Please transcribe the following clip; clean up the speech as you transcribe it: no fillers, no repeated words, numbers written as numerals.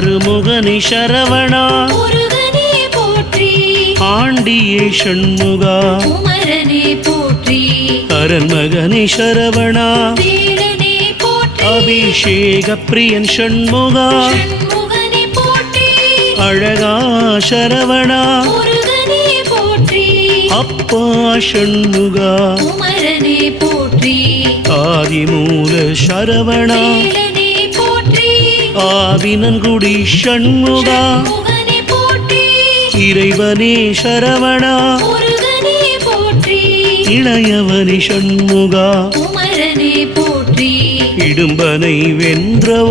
அருமுகனி சரவணா முருகனே போற்றி ஆண்டியே ஷண்முகா குமரனே போற்றி அரண்மகனி சரவணா வேலனே போற்றி அபிஷேக பிரியன் ஷண்முகா ஷண்முகனே போற்றி அழகா சரவணா முருகனே போற்றி அப்பா ஷண்முகா குமரனே போற்றி ஆதிமூல சரவணா வேலனே போற்றி ஆவினன்குடி ஷண்முகா ஷண்முகனே போற்றி இறைவனே சரவணா முருகனே போற்றி இளையவனி ஷண்முகா குமரனே போற்றி இடும்பனை வென்றவா